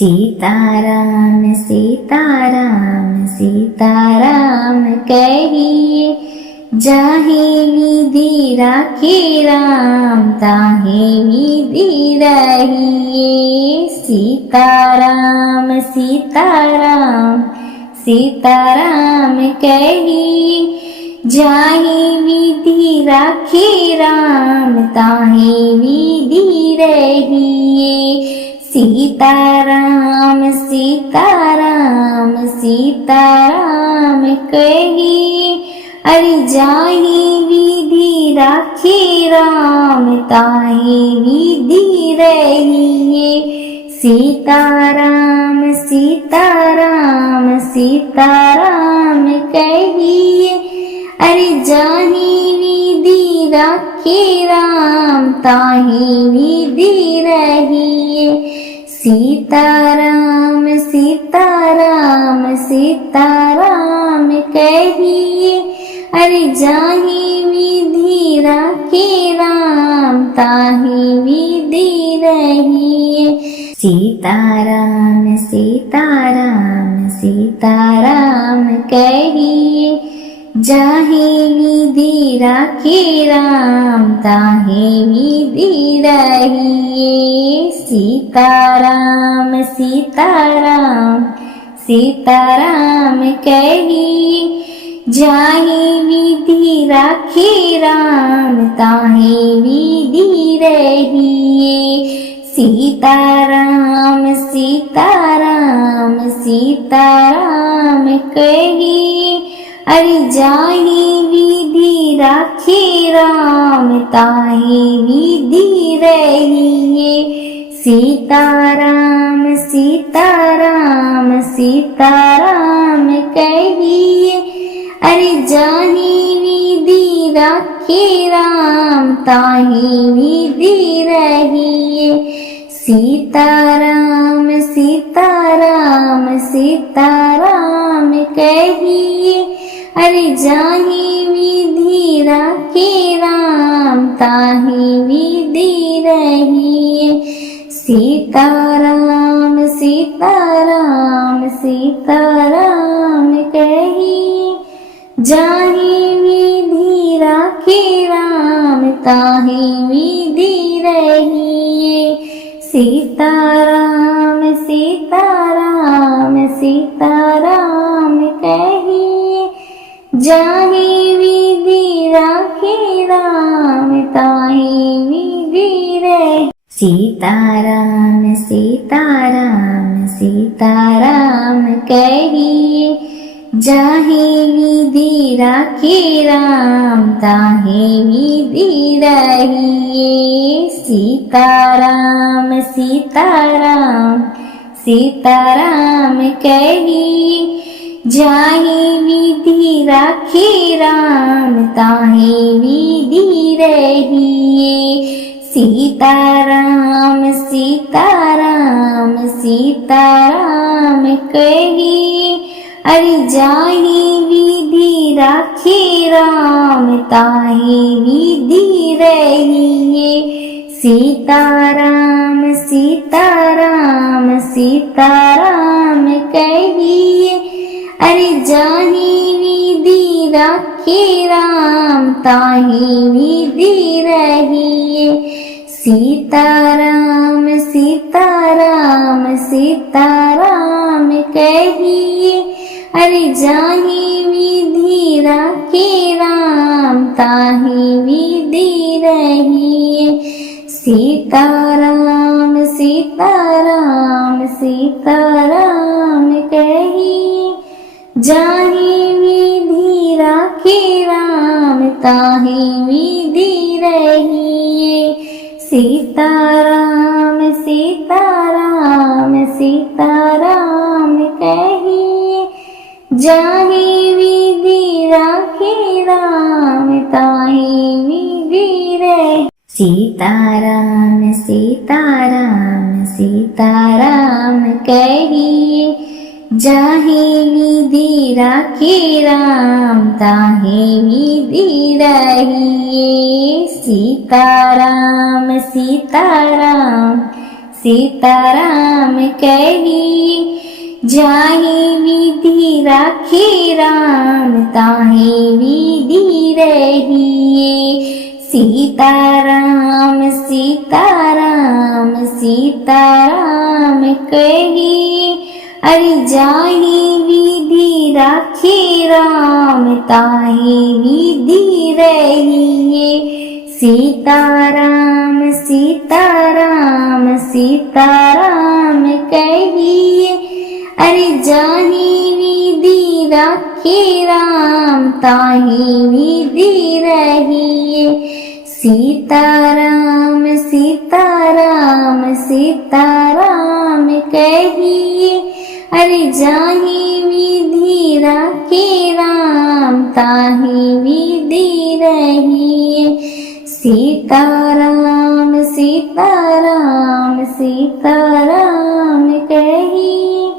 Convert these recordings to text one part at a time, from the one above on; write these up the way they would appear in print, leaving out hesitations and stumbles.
सीताराम सीताराम सीताराम कहिए, जाहे विधि राखे राम ताहे विधि रहिए। सीताराम सीताराम सीताराम कहिए, जाहे विधि राखे राम ताहे विधि रहिए। सीताराम सीताराम सीताराम कहिए, अरे जाहि विधि राखे राम ताहि विधि रहिए। सीताराम सीताराम सीताराम कहिए, अरे जाहि विधि राखे राम ताहि विधि रहिए। सीताराम सीताराम सीताराम कहिए, अरे जाहि विधि राखे राम ताहि विधि रहिए। सीताराम सीताराम सीताराम कहिए, जाहे विधि राखे राम ताहे विधि रहिए। सीताराम सीताराम सीताराम कहिए, जाहे विधि राखे राम ताहे विधि रहिए। सीताराम सीताराम सीताराम कहिए, अरे जाहि विधि राखे राम ताहि विधि रहिए। सीताराम सीताराम सीताराम कहिए, अरे जाहि विधि राखे राम ताहि विधि रहिए। सीताराम सीताराम सीताराम कहिए, अरे जाहि विधि राखे राम ताहि विधि रहिए। सीताराम सीताराम सीताराम कहिए, जाहि विधि राखे राम ताहि विधि रहिए। सीताराम सीताराम सीताराम कहिए, जाहे विधि राखे राम ताहि विधि रहिए। सीताराम सीताराम सीताराम कहिए, जाहे विधि राखे राम ताहे विधि रहिए। सीताराम सीताराम सीताराम कहिए, जाहे विधि राखे राम ताहे विधि रहिए। सीताराम सीताराम सीताराम कहिए, अरे जाहि विधि राखे राम ताहि विधि रहिए। सीताराम सीताराम सीताराम कहिए, अरे जाहि विधि राखे राम ताहि विधि रहिए। सीताराम सीताराम सीताराम कहिए, अरे जाहि विधि राखे राम ताहि विधि रहिए। सीताराम सीताराम सीताराम कहिए, जाहि विधि राखे राम ताहि विधि रहिए। सीताराम सीताराम सीताराम कहिए, जाहि विधि राखे राम ताहि विधि रहिए। सीताराम सीताराम सीताराम कहिए, जाहे विधि राखे राम ताहे विधि रहिए। सीताराम सीताराम सीताराम कहिए। जाहि विधि राखे राम ताहि विधि रहिए। सीताराम सीताराम सीताराम कहिए। अरे जाहि विधि राखे राम ताहि विधि रहिए। सीताराम सीताराम सीताराम कहिए। अरे जाहि विधि राखे राम ताहि विधि रहिए। सीताराम सीताराम सीताराम कहिए। अरे जाहि विधि राखे राम ताहि विधि रहिए। सीताराम सीताराम सीताराम कहिए।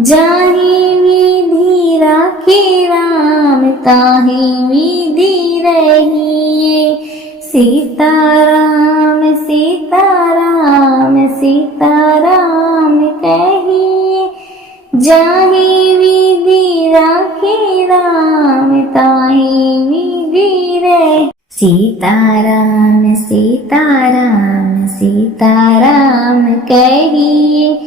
जाहि विधि राखे राम ताहि विधि रहिए। सीताराम सीताराम सीताराम कहिए। जाहि विधि राखे राम ताहि विधि रहिए। सीताराम सीताराम सीताराम कहिए।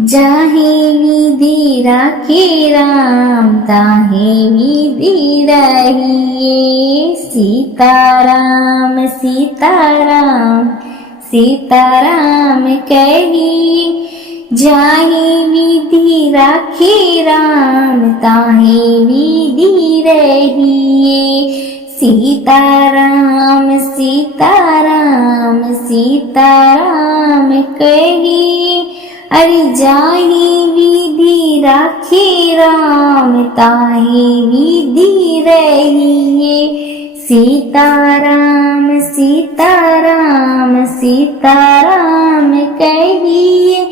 जाहि विधि राखे राम ताहि विधि रहिए। सीताराम सीताराम सीताराम कहिए। जाहि विधि राखे राम ताहि विधि रहिए। सीताराम सीताराम सीताराम कहिए। अरे जाहि विधि राखे राम ताहि विधि रहिए। सीताराम सीताराम सीताराम कहिए।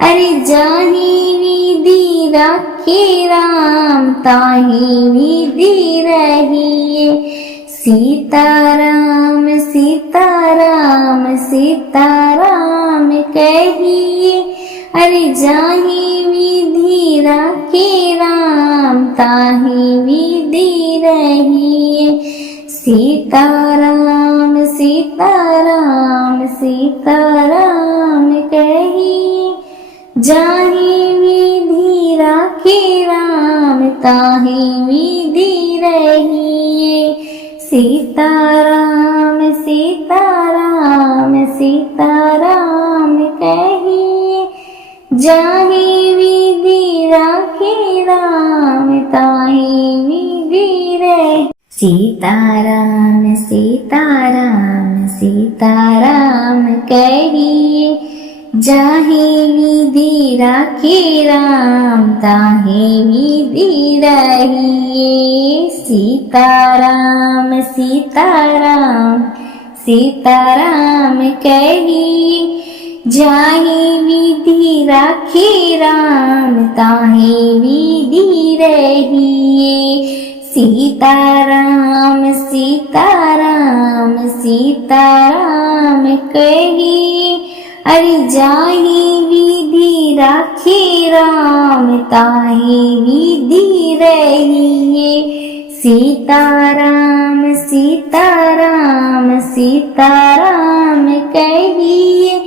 अरे जाहि विधि राखे राम ताहि विधि रहिए। सीताराम सीताराम सीताराम कहिए। अरे जाहि विधि राखे राम ताहि विधि रहिए। सीताराम सीताराम सीताराम कहिए। जाहि विधि राखे राम ताहि विधि रहिए। सीताराम सीताराम सीताराम कहिए। जाहि विधि राखे राम ताहि विधि रहिए। सीताराम सीताराम सीताराम कहिए। जाहि विधि राखे राम ताहि विधि रहिए। सीताराम सीताराम सीताराम कहिए। जाहि विधि राखे राम ताहि विधि रहिए। सीताराम सीताराम सीताराम कहिए। अरे जाहि विधि राखे राम ताहि विधि रहिए। सीताराम सीताराम सीताराम कहिए।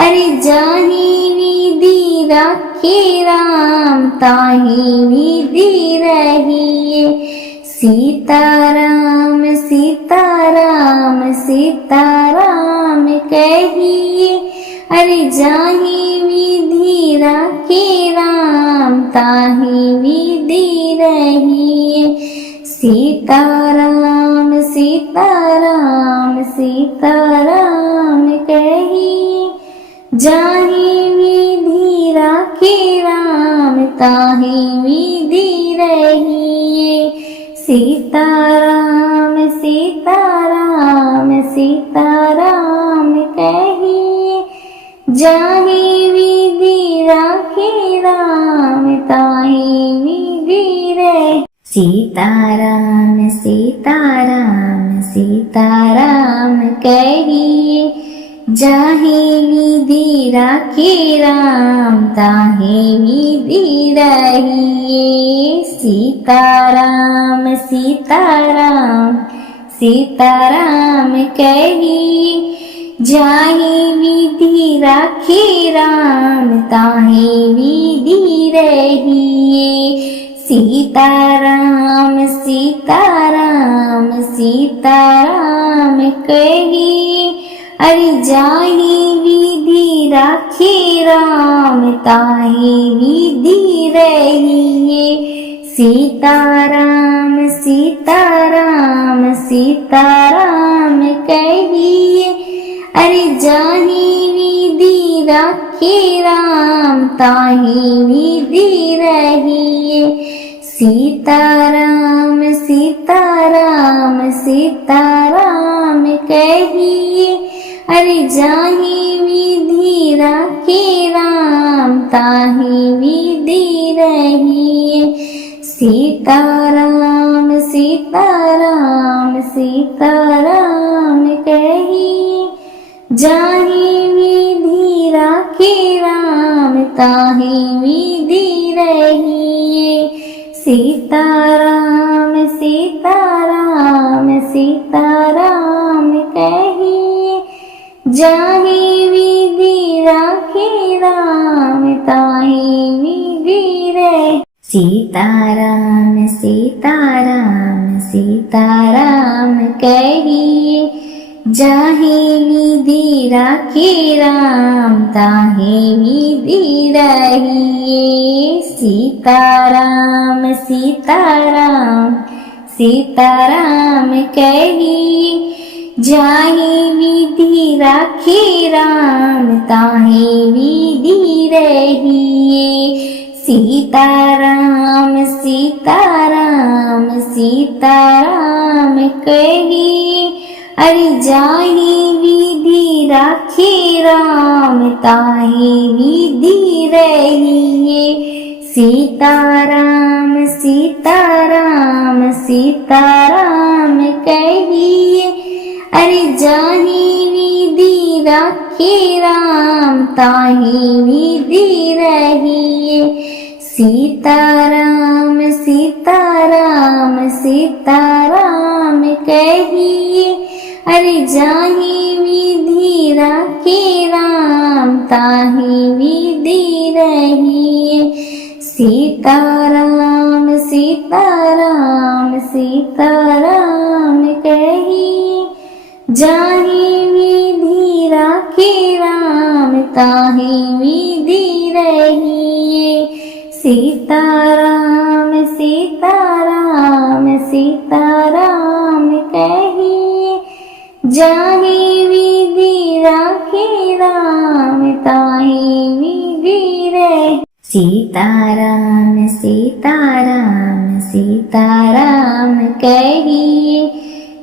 अरे जाहि विधि राखे राम ताहि विधि रहिए। सीताराम सीताराम सीताराम कहिए। अरे जाहि विधि राखे राम ताहि विधि रहिए। सीताराम सीताराम सीताराम कहिए। जाहि विधि राखे राम ताहि विधि रहिए। सीताराम सीताराम सीताराम कहिए। जाहि विधि राखे राम ताहि विधि रहिए। सीताराम सीताराम सीताराम कहिए। जाहे विधि राखे राम ताहे विधि रहिए। सीताराम सीताराम सीताराम कहिए, जाहे विधि राखे राम ताहे विधि रहिए। सीताराम सीताराम सीताराम कहिए, अरे जाहे विधि राखे राम ताहे विधि रहिए। सीताराम सीताराम सीताराम कहिए, अरे जाहे विधि राखे राम ताहे विधि रहिए। सीताराम सीताराम सीताराम कहिए, अरे जाहे विधि राखे राम ताहे विधि रहिए। सीताराम सीताराम सीताराम कहिए, जाहे विधि राखे राम ताहे विधि रहिए। सीताराम सीताराम सीताराम कहिए, जाहे विधि राखे राम ताहे विधि रहिए। सीताराम सीताराम सीताराम कहिए, जाहे विधि राखे राम ताहे विधि रहिए। सीताराम सीताराम सीताराम कहिए, जाहे विधि राखे राम ताहे विधि रहिए। सीताराम सीताराम सीताराम कहिए, अरे जाहे विधि राखे राम ताहे विधि रहिए। सीताराम सीताराम सीताराम कहिए, अरे जाहे विधि राखे राम ताहे विधि रहिए। सीताराम सीताराम सीताराम कहिए, अरे जाहे विधि राखे राम ताहे विधि रहिए। सीताराम सीताराम सीताराम कहिए, जाहे विधि राखे राम ताहे विधि रहिए। सीताराम सीताराम सीताराम कहिए, जाहे विधि राखे राम ताहे विधि रहिए। सीताराम सीताराम सीताराम कहिए,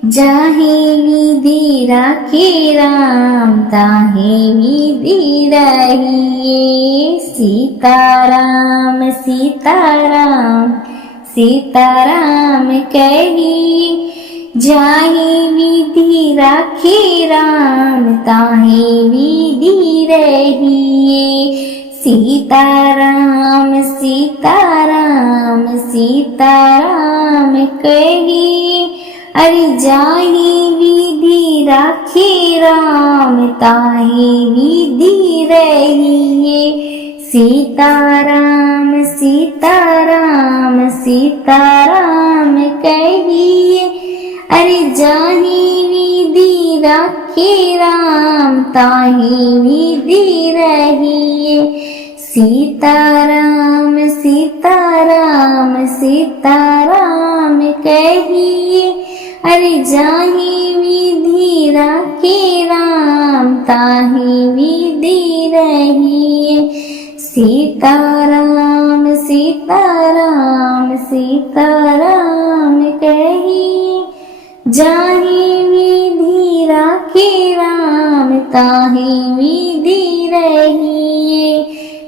जाहे विधि राखे राम ताहे विधि रहिए। सीताराम सीताराम सीताराम कहिए, जाहे विधि राखे राम ताहे विधि रहिए। सीताराम सीताराम सीताराम कहिए, अरे जाहे विधि राखे राम ताहे विधि रहिए। सीताराम सीताराम सीताराम कहिए, अरे जाहे विधि राखे राम ताहे विधि रहिए। सीताराम सीताराम सीताराम कहिए, अरे जाहे विधि राखे राम ताहे विधि रहिए। सीताराम सीताराम सीताराम कहिए, जाहे विधि राखे राम ताहे विधि रहिए।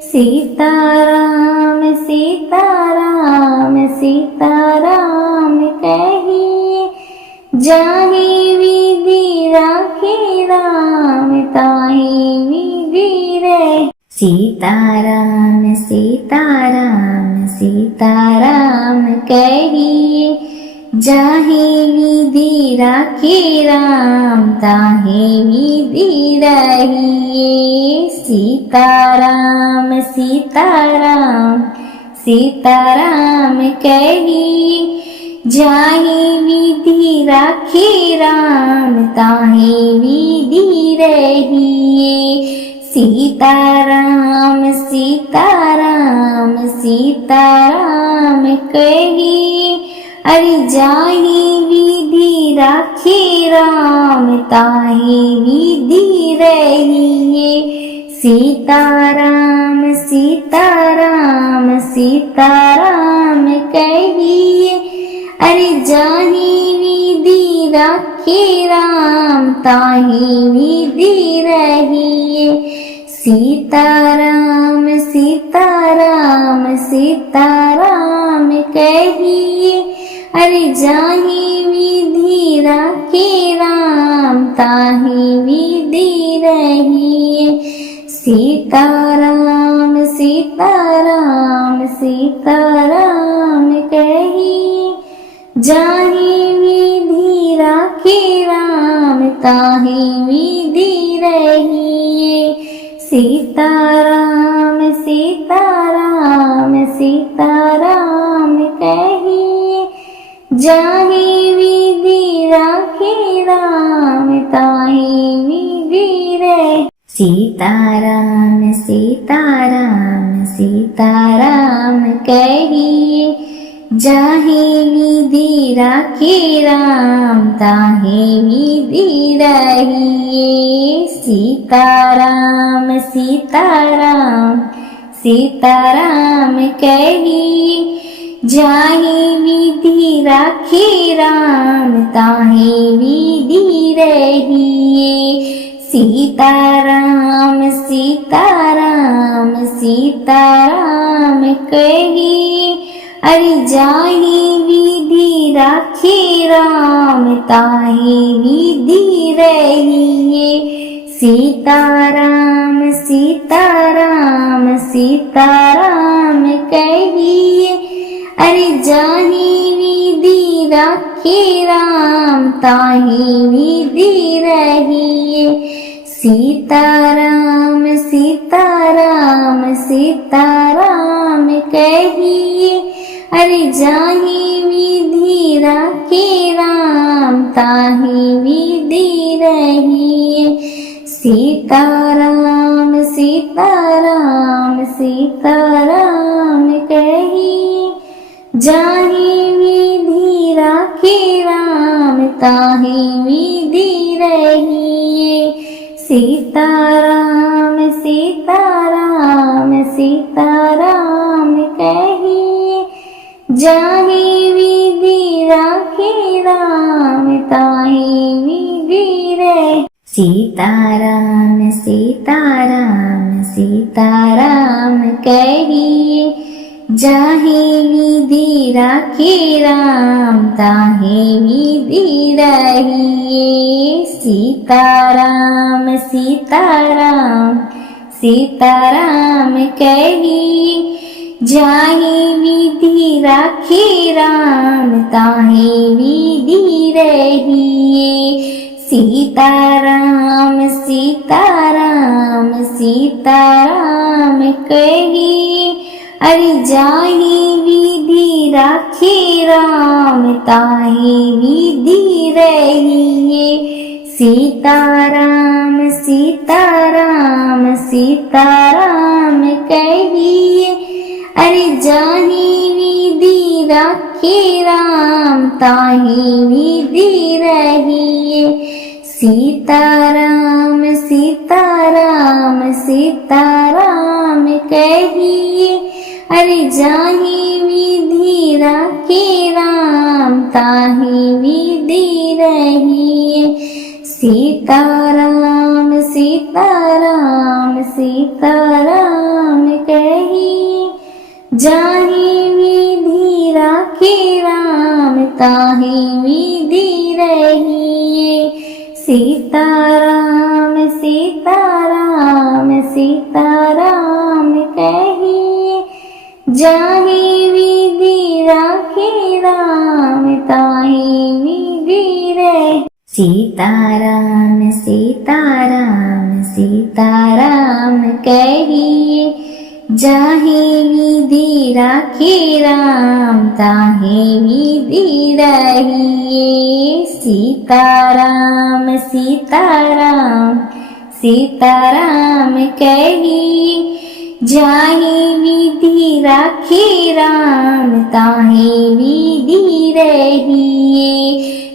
सीताराम सीताराम सीताराम कहिए, जाहे विधि राखे राम ताहे सीताराम सीताराम सीताराम कहिए, जाहे विधि राखे राम ताहे विधि रहिए। सीताराम सीताराम सीताराम कहिए, जाहे विधि राखे राम ताहे विधि रहिए। सीताराम सीताराम सीताराम कहिए, अरे जाहे विधि राखे राम ताहे विधि रहिए। सीताराम सीताराम सीताराम कहिए, अरे जाहे विधि राखे राम ताहे विधि रहिए। सीताराम सीताराम सीताराम कहिए, अरे जाहे विधि राखे राम ताहे विधि रहिए। सीताराम सीताराम सीताराम कहिए, जाहे विधि राखे राम ताहे विधि रहिए। सीताराम सीताराम सीताराम कहिए, जाहे विधि राखे राम ताहे विधि रहिए। सीताराम सीताराम सीताराम कहिए, जाहे विधि राखे राम ताहे विधि रहिए। सीताराम सीताराम सीताराम कहिए, जाहे विधि राखे राम ताहे विधि रहिए। सीताराम सीताराम सीताराम कहिए, अरे जाहे विधि राखे राम ताहे विधि रहिए। सीताराम सीताराम सीताराम कहिए, अरे जाहे विधि राखे राम ताहे विधि रहिए। सीताराम सीताराम सीताराम कहिए, अरे जाहे विधि राखे राम ताहे विधि रहिए। सीताराम सीताराम सीताराम कहिए, जाहे विधि राखे राम ताहे विधि रहिए। सीताराम सीताराम सीताराम कहिए, जाहे विधि राखे राम ताहे विधि रहिए। सीताराम सीताराम सीताराम कहिए, जाहे विधि राखे राम ताहे विधि रहिए। सीताराम सीताराम सीताराम कहिए, जाहे विधि राखे राम ताहे विधि रहिए। सीताराम सीताराम सीताराम कहिए, अरे जाहे विधि राखे राम ताहे विधि रहिए। सीताराम सीताराम सीताराम कहिए, अरे जाहे विधि राखे राम ताहे विधि रहिए। सीताराम सीताराम सीताराम कहिए, अरे जाहे विधि राखे राम ताहे विधि रहिए। सीताराम सीताराम सीताराम कहिए, जाहे विधि राखे राम ताहे विधि रहिए। सीताराम सीताराम सीताराम जाहे विधि राखे राम ताहे विधि रहे। सीताराम सीताराम सीताराम कहिए, जाहे विधि राखे राम ताहे विधि रहिए। सीताराम सीताराम सीताराम कहिए, जाहे विधि राखे राम ताहे विधि रहिए।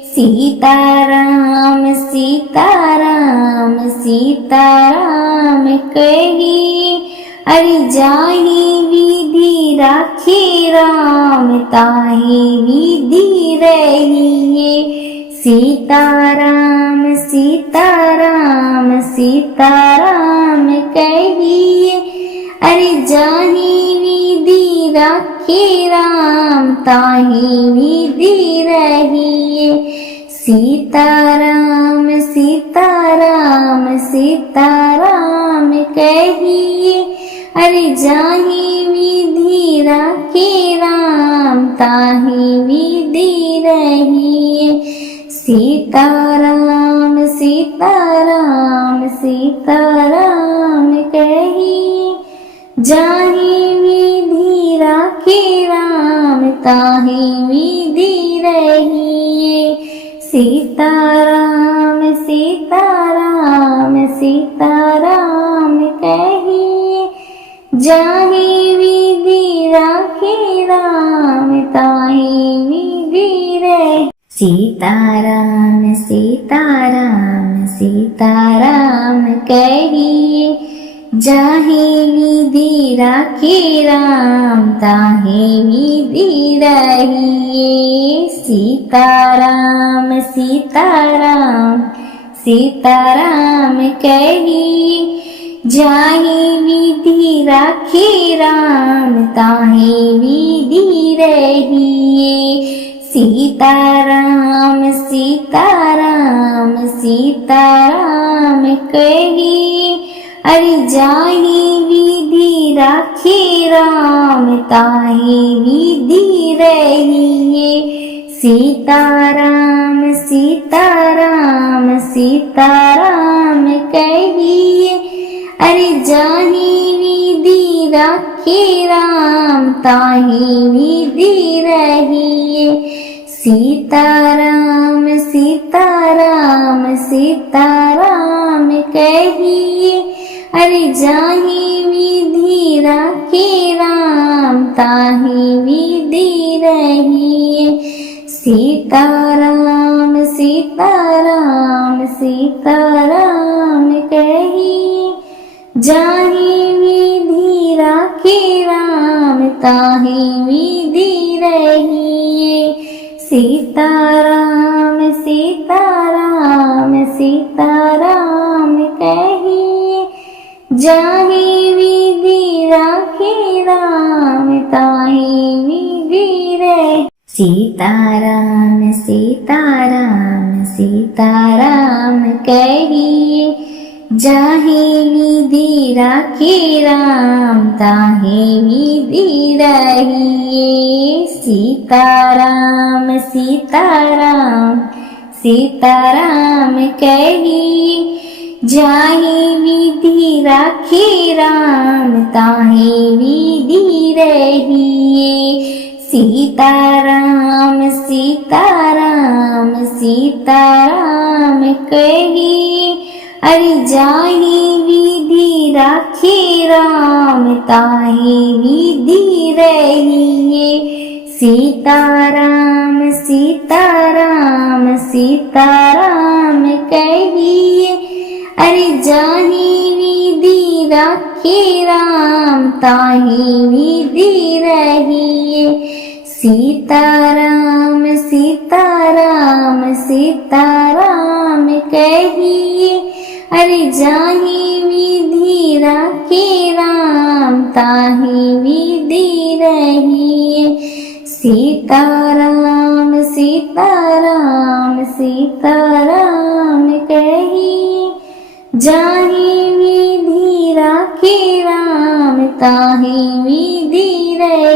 सीताराम सीताराम सीताराम कहिए, अरे जाहे विधि राखे राम ताहे विधि रहिए। सीताराम सीताराम सीताराम कहिए, अरे जाहे विधि राखे राम ताहे विधि रहिए। सीताराम सीताराम सीताराम कहिए, अरे जाहे विधि राखे राम ताहे विधि रहिए। सीताराम सीताराम सीताराम कहिए, जाहे विधि राखे राम ताहे विधि रहिए। सीताराम सीताराम सीताराम कहिए, जाहे विधि राखे राम ताहे विधि रहिए। सीताराम सीताराम सीताराम कहिए, जाहे विधि राखे राम ताहे विधि रहिए। सीताराम सीताराम सीताराम कहिए, जाहे विधि राखे राम ताहे विधि रहिए। सीताराम सीताराम सीताराम कहिए, अरे जाहे विधि राखे राम ताहे विधि रहिए। सीताराम सीताराम सीताराम कहिए, अरे जाहे विधि राखे राम ताहे विधि रहिए। सीताराम सीताराम सीताराम कहिए, अरे जाहे विधि राखे राम ताहे विधि रहिए। सीताराम सीताराम सीताराम कहिए, जाहे विधि राखे राम ताहे विधि रहिए। सीताराम सीताराम सीताराम कहिए, जाहे विधि राखे राम ताहे विधि रहिए। सीताराम सीताराम सीताराम कहिए, जाहे विधि राखे राम ताहे विधि रहिए। सीताराम सीताराम सीताराम कहिए, जाहे विधि राखे राम ताहे विधि रहिए। सीताराम सीताराम सीताराम कहिए, अरे जाहे विधि राखे राम ताहे विधि रहिए। सीताराम सीताराम सीताराम कहिए, अरे जाहे विधि राखे राम ताहे विधि रहिए। सीताराम सीताराम सीताराम कहिए, अरे जाहे विधि राखे राम ताहे विधि रहिए। सीताराम सीताराम सीताराम कहिए, जाहे विधि राखे राम ताहे विधि रहिए।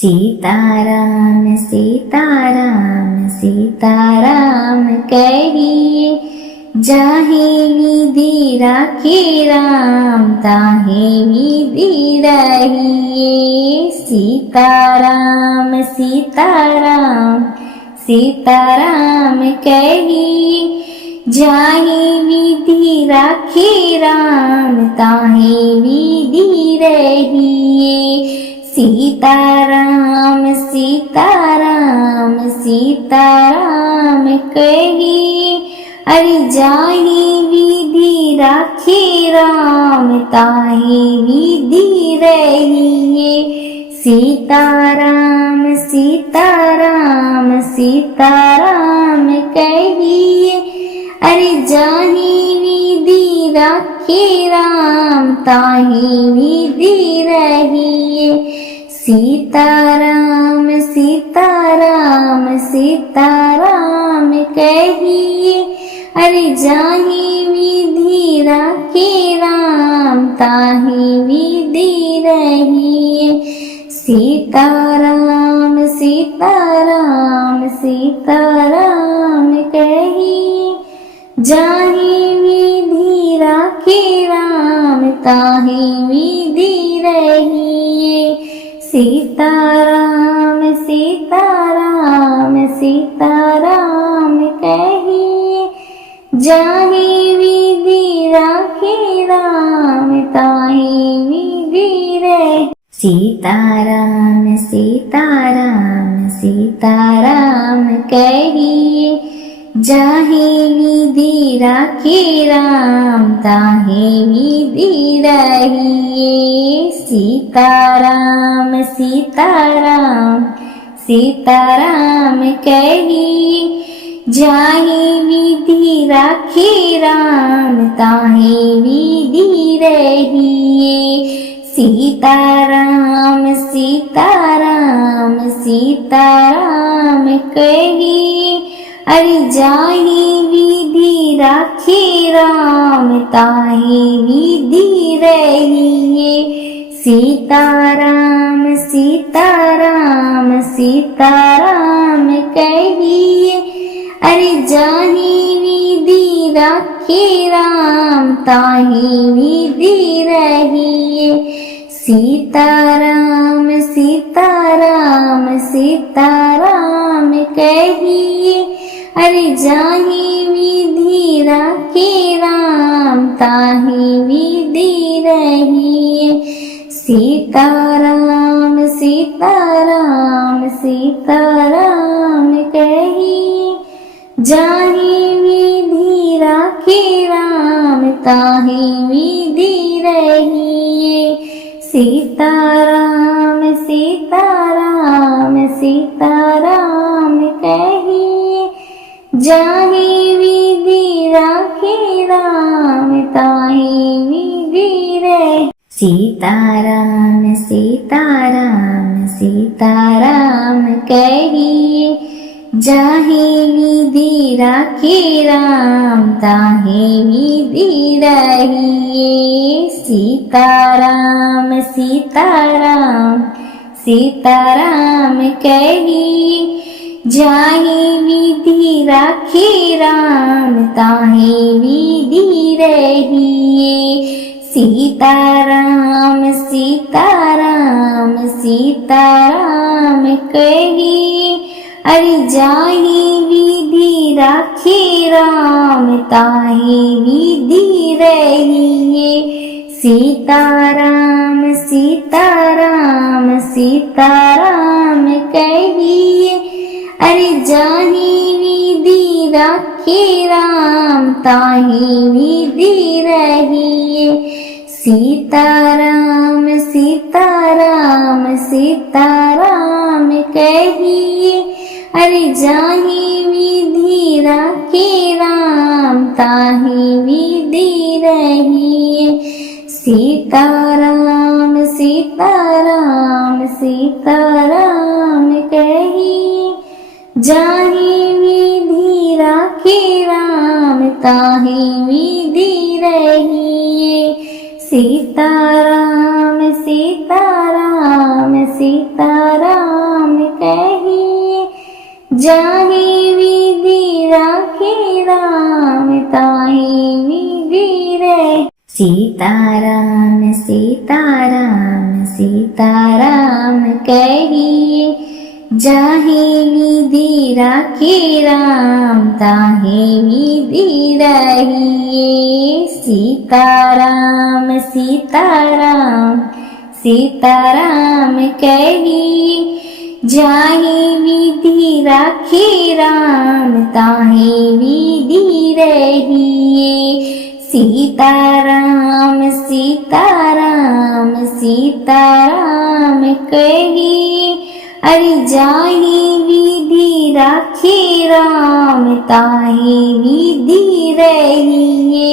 सीताराम सीताराम सीताराम कहिए, जाहे विधि राखे राम ताहे विधि रहिए। सीताराम सीताराम सीताराम कहिए, जाहे विधि राखे राम ताहे विधि रहिए। सीताराम सीताराम सीताराम कहिए, अरे जाहि विधि राखे राम ताहि विधि रहिए। सीताराम सीताराम सीताराम कहिए, अरे जाहि विधि राखे राम ताहि विधि रहिए। सीताराम सीताराम सीताराम कहिए, अरे जाहि विधि राखे राम ताहि विधि रहिए। सीताराम सीताराम सीताराम कहिए, जाहि विधि राखे राम ताहि विधि रहिए। सीताराम सीताराम सीताराम कहिए, जाहि विधि राखे राम ताहि विधि रहिए। सीताराम सीताराम सीताराम कहिए, जाहि विधि राखे राम ताहि विधि रहिए। सीताराम सीताराम सीताराम कहिए, जाहि विधि राखे राम ताहि विधि रहिए। सीताराम सीताराम सीताराम कहिए, अरे जाहि विधि राखे राम ताहि विधि रहिए। सीताराम सीताराम सीताराम कहिए, अरे जाहि विधि राखे राम ताहि विधि रहिए। सीताराम सीताराम सीताराम कहिए, अरे जाहि विधि राखे राम ताहि विधि रहिए। सीताराम सीताराम सीताराम कहिए, जाहि विधि राखे राम ताहि विधि रहिए। सीताराम सीताराम सीताराम कहिए, जाहि विधि राखे राम ताहि विधि रहिए। सीताराम सीताराम सीताराम कहिए, जाहि विधि राखे राम ताहि विधि रहिए। सीताराम सीताराम सीताराम कहिए, जाहि विधि राखे राम ताहि विधि रहिए। सीताराम सीताराम सीताराम कहिए, अरे जाहि विधि राखे राम ताहि विधि रहिए। सीताराम सीताराम सीताराम कहिए, अरे जाहि विधि राखे राम ताहि विधि रहिए। सीताराम सीताराम सीताराम कहिए, अरे जाहि विधि राखे राम ताहि विधि रहिए। सीताराम सीताराम सीताराम कहिए, जाहि विधि राखे राम ताहि विधि रहिए। सीताराम सीताराम सीताराम जाहे विधि राखे राम ताहे विधि रहे। सीताराम सीताराम सीताराम कहिए, जाहे विधि राखे राम ताहे विधि रहिए। सीताराम सीताराम सीताराम कहिए, जाहे विधि राखे राम ताहे विधि रहिए। सीताराम सीताराम सीताराम कहिए, अरे जाहे विधि राखे राम ताहे विधि रहिए।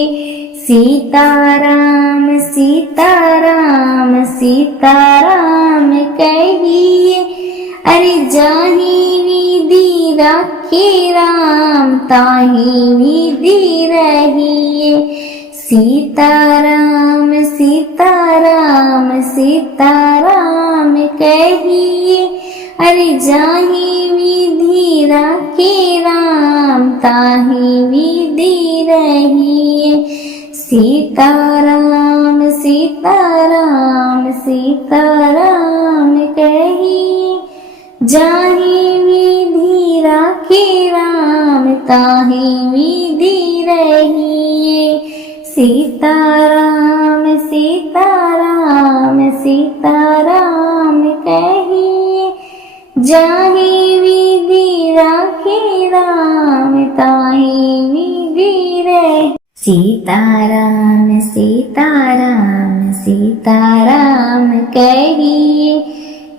सीताराम सीताराम सीताराम कहिए, अरे जाहे विधि राखे राम ताहे विधि रहिए। सीताराम सीताराम सीताराम कहिए, अरे जाहे विधि राखे राम ताहे विधि रहिए। सीताराम सीताराम सीताराम कहिए, जाहे विधि राखे राम ताहे विधि रहिए। सीताराम सीताराम सीताराम कहिए, जाहे विधि राखे राम ताहे विधि रहिए। सीताराम सीताराम सीताराम कहिए,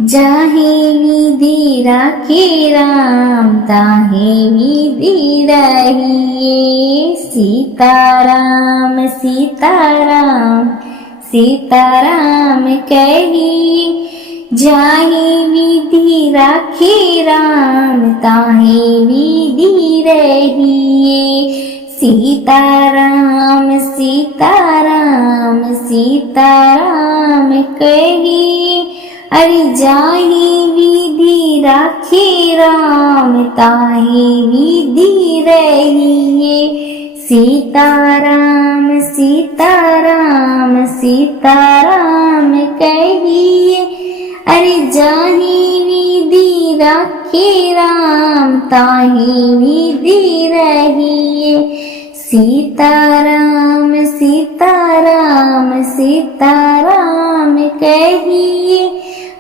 जाहे विधि राखे राम ताहे विधि रहिए। सीताराम सीताराम सीताराम कहिए, जाहे विधि राखे राम ताहे विधि रहिए। सीताराम सीताराम सीताराम कहिए, अरे जाहे विधि राखे राम ताहे विधि रहिए। सीताराम सीताराम सीताराम कहिए, अरे जाहे विधि राखे राम ताहे विधि रहिए। सीताराम सीताराम सीताराम कहिए,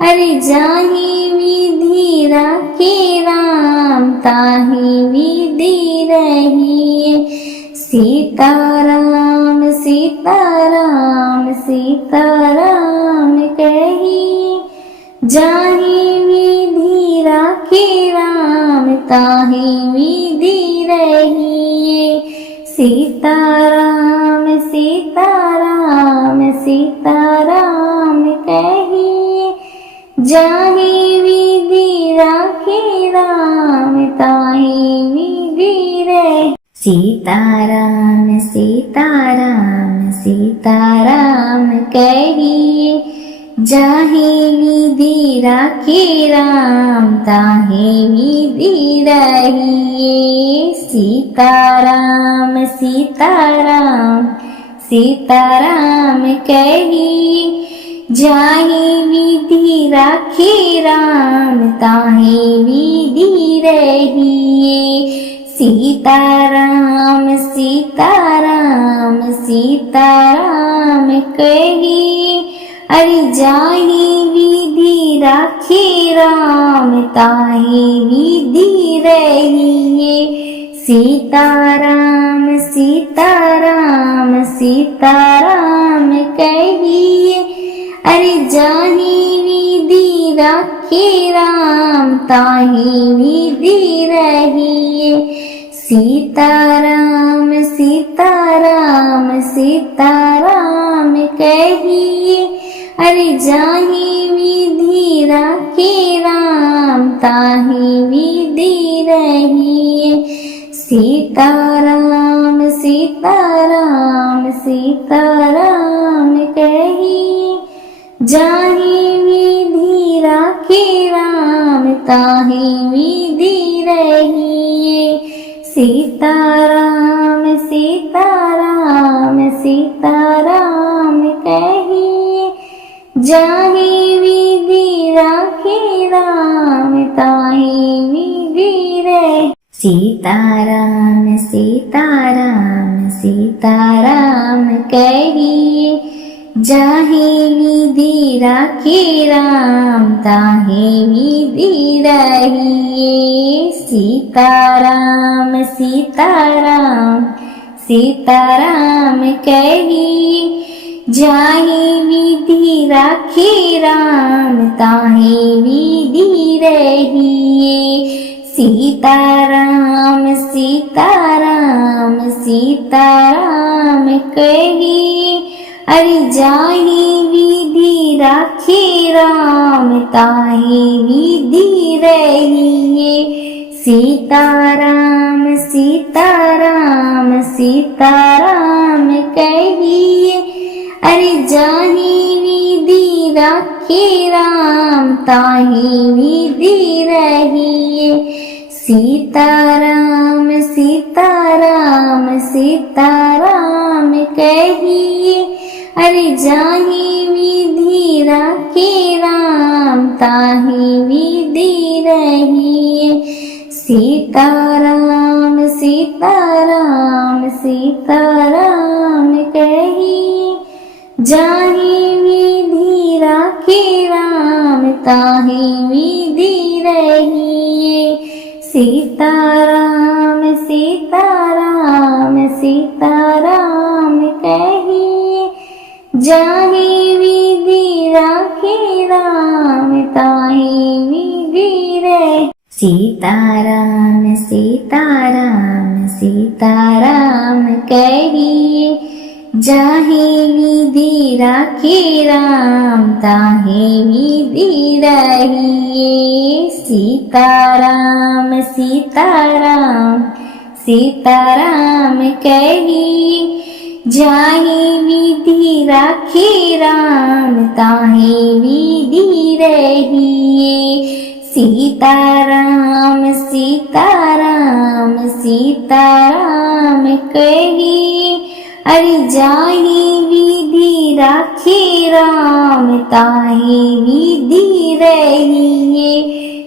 अरे जाहे विधि राखे राम ताहे विधि रहिए। सीताराम सीताराम सीताराम कहिए, जाहे विधि राखे राम ताहे विधि रहिए। सीताराम सीताराम सीताराम कहिए, जाहे विधि राखे राम ताहे विधि रहिए। सीताराम सीताराम सीताराम कहिए, जाहे विधि राखे राम ताहे विधि रहिए। सीताराम सीताराम सीताराम कहिए, जाहे विधि राखे राम ताहे विधि रहिए। सीताराम सीताराम सीताराम कहिए, अरे जाहे विधि राखे राम ताहे विधि रहिए। सीताराम सीताराम सीताराम कहिए, अरे जाहे विधि राखे राम ताहे विधि रहिए। सीताराम सीताराम सीताराम कहिए, अरे जाहे विधि राखे राम ताहे विधि रहिए। सीताराम सीताराम सीताराम कहिए, जाहे विधि राखे राम ताहे विधि रहिए। सीताराम सीताराम सीताराम कहिए, जाहि विधि राखे राम ताहि विधि रहिए। सीताराम सीताराम सीताराम कहिए, जाहि विधि राखे राम ताहि विधि रहिए। सीताराम सीताराम सीताराम कहिए, जाहि विधि राखे राम ताहि विधि रहिए। सीताराम सीताराम सीताराम कहिए, अरे जाहि विधि राखे राम ताहि विधि रहिए। सीताराम सीताराम सीताराम कहिए, अरे जाहि विधि राखे राम ताहि विधि रहिए। सीताराम सीताराम सीताराम कहिए, अरे जाहि विधि राखे राम ताहि विधि रहिए। सीताराम सीताराम सीताराम कहिए, जाहि विधि राखे राम ताहि विधि रहिए। सीताराम सीताराम सीताराम कहिए, जाहि विधि राखे राम ताहि विधि रहिए। सीताराम सीताराम सीताराम कहिए, जाहि विधि राखे राम ताहि विधि रहिए। सीताराम सीताराम सीताराम कहिए, जाहि विधि राखे राम ताहि विधि रहिए। सीताराम सीताराम सीताराम कहिए, अरे जाहि विधि राखे राम ताहि विधि रहिए।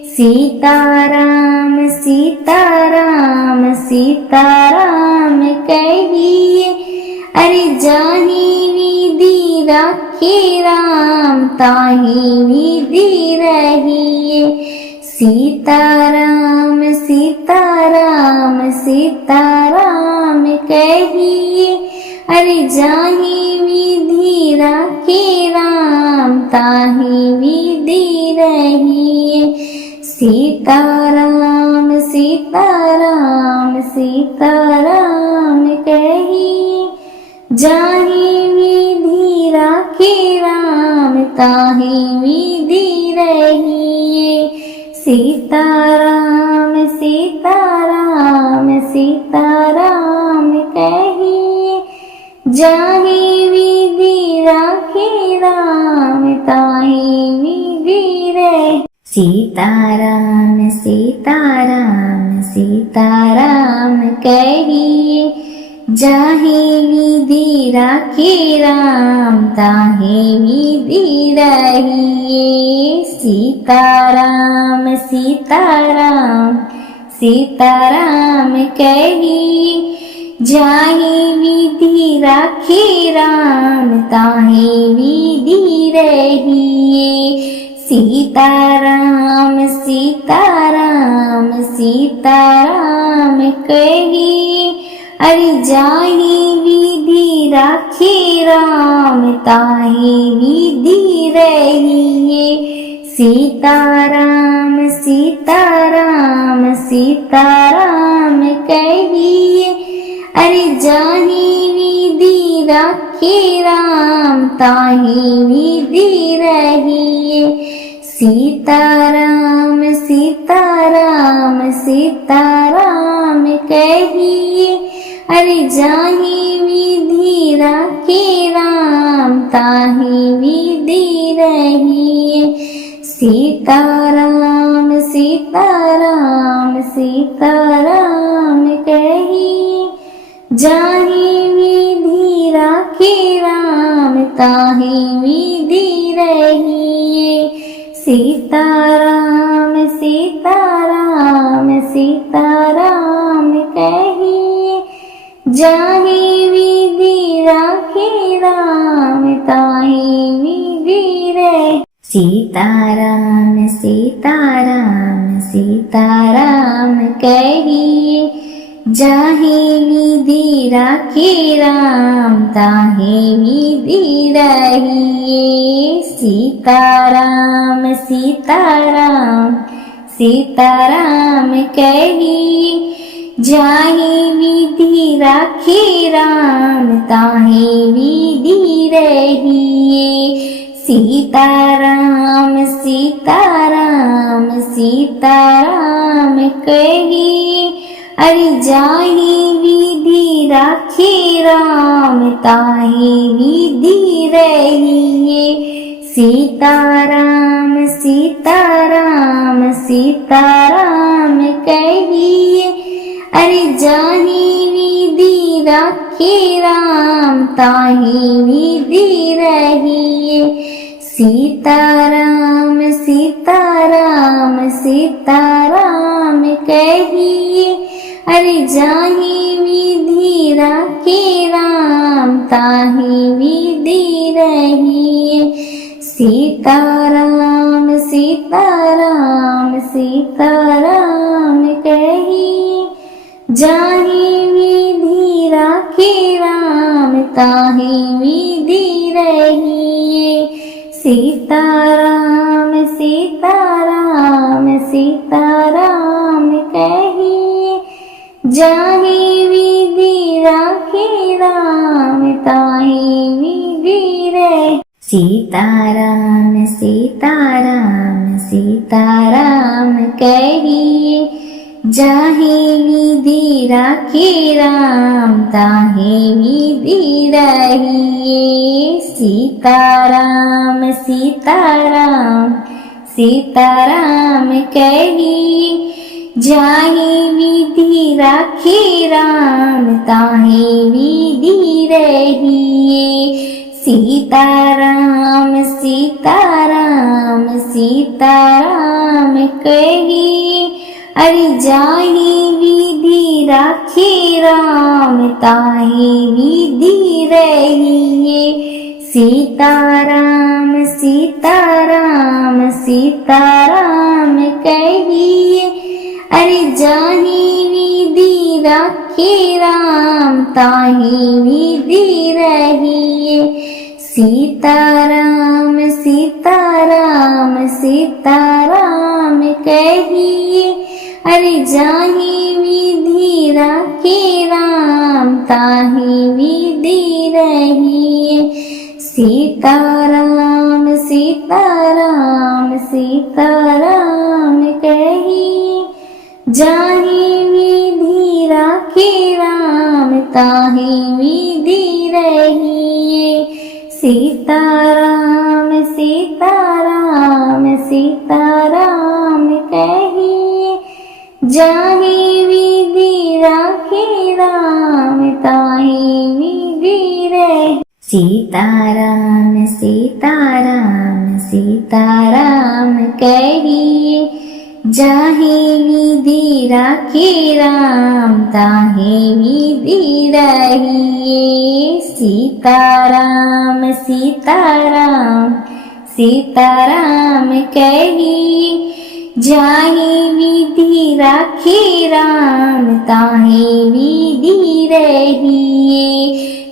सीताराम सीताराम सीताराम कहिए, अरे जाहि विधि राखे राम ताहि विधि रहिए। सीताराम सीताराम सीताराम कहिए, अरे जाहि विधि राखे राम ताहि विधि रहिए। सीताराम सीताराम सीताराम कहिए, जाहि विधि राखे राम ताहि विधि रहिए। सीताराम सीताराम सीताराम कहिए, जाहि विधि राखे राम ताहि विधि रहिए। सीताराम सीताराम सीताराम कहिए, जाहि विधि राखे राम ताहि विधि रहिए। सीताराम सीताराम सीताराम कहिए, जाहि विधि राखे राम ताहि विधि रहिए। सीताराम सीताराम सीताराम कहिए, अरे जाहि विधि राखे राम ताहि विधि रहिए। सीताराम सीताराम सीताराम कहिए, अरे जाहि विधि राखे राम ताहि विधि रहिए। सीताराम सीताराम सीताराम कहिए, अरे जाहि विधि राखे राम ताहि विधि रहिए। सीताराम सीताराम सीताराम कहिए, जाहि विधि राखे राम ताहि विधि रहिए। सीताराम सीताराम सीताराम कहिए, जाहि विधि राखे राम ताहि विधि रहिए। सीताराम सीताराम सीताराम कहिए, जाहि विधि राखे राम ताहि विधि रहिए। सीताराम सीताराम सीताराम कहिए, जाहि विधि राखे राम ताहि विधि रहिए। सीताराम सीताराम सीताराम कहिए, अरे जाहि विधि राखे राम ताहि विधि रहिए। सीताराम सीताराम सीताराम कहिए, अरे जाहि विधि राखे राम ताहि विधि रहिए। सीताराम सीताराम सीताराम कहिए, अरे जाहि विधि राखे राम ताहि विधि रहिए। सीताराम सीताराम सीताराम कहिए, जाहि विधि राखे राम ताहि विधि रहिए। सीताराम सीताराम सीताराम कहिए, जाहि विधि राखे राम ताहि विधि रहिए। सीताराम सीताराम सीताराम कहिए, जाहि विधि राखे राम ताहि विधि रहिए। सीताराम सीताराम सीताराम कहिए, जाहि विधि राखे राम ताहि विधि रहिए। सीताराम सीताराम सीताराम कहिए, अरे जाहि विधि राखे राम ताहि विधि रहिए। सीताराम सीताराम सीताराम कहिए, अरे जाहि विधि राखे राम ताहि विधि रहिए। सीताराम सीताराम सीताराम कहिए, अरे जाहि विधि राखे राम ताहि विधि रहिए। सीताराम सीताराम सीताराम कहिए, जाहि विधि राखे राम ताहि विधि रहिए। सीताराम सीताराम सीताराम कहिए, जाहि विधि राखे राम ताहि विधि रहिए। सीताराम सीताराम सीताराम कहिए, जाहि विधि राखे राम ताहि विधि रहिए। सीताराम सीताराम सीताराम कहिए, जाहि विधि राखे राम ताहि विधि रहिए।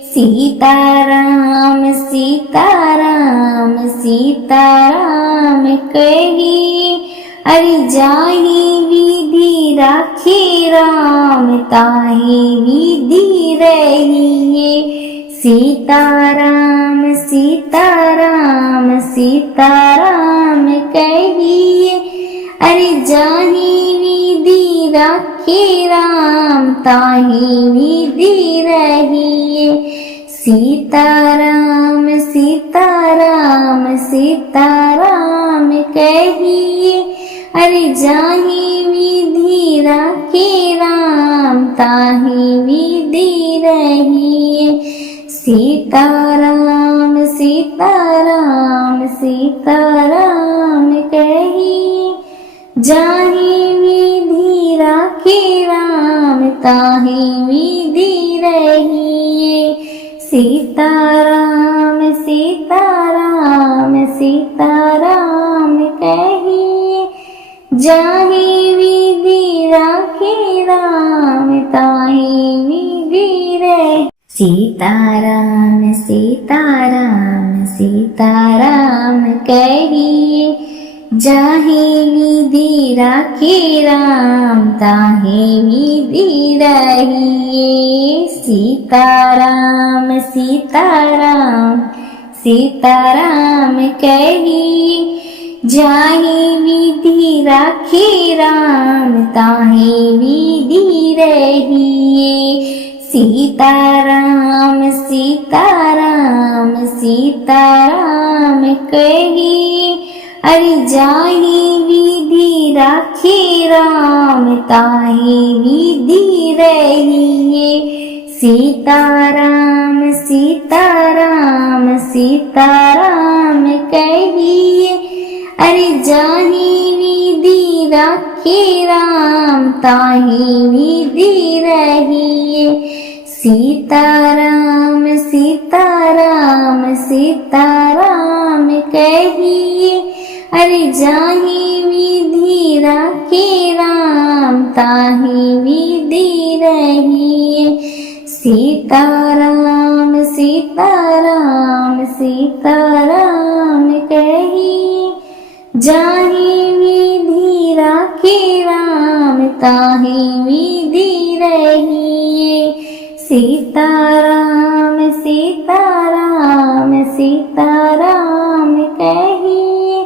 सीताराम सीताराम सीताराम कहिए, अरे जाहि विधि राखे राम ताहि विधि रहिए। सीताराम सीताराम सीताराम कहिए, अरे जाहि विधि राखे राम ताहि विधि रहिए। सीताराम सीताराम सीताराम कहिए, अरे जाहि विधि राखे राम ताहि विधि रहिए। सीताराम सीताराम सीताराम कहिए, जाहि विधि राखे राम ताहि विधि रहिए। सीताराम सीताराम सीताराम कहिए, जाहि विधि राखे राम ताहि विधि रहिए। सीताराम सीताराम सीताराम कहिए, जाहि विधि राखे राम ताहि विधि रहिए। सीताराम सीताराम सीताराम कहिए, जाहि विधि राखे राम ताहि विधि रहिए। सीताराम सीताराम सीताराम कहिए, अरे जाहि विधि राखे राम ताहि विधि रहिए। सीताराम सीताराम सीताराम कहिए, अरे जाहि विधि राखे राम ताहि विधि रहिए। सीताराम सीताराम सीताराम कहिए, अरे जाहि विधि राखे राम ताहि विधि रहिए। सीताराम सीताराम सीताराम कहिए, जाहि विधि राखे राम ताहि विधि रहिए। सीताराम सीताराम सीताराम कहिए,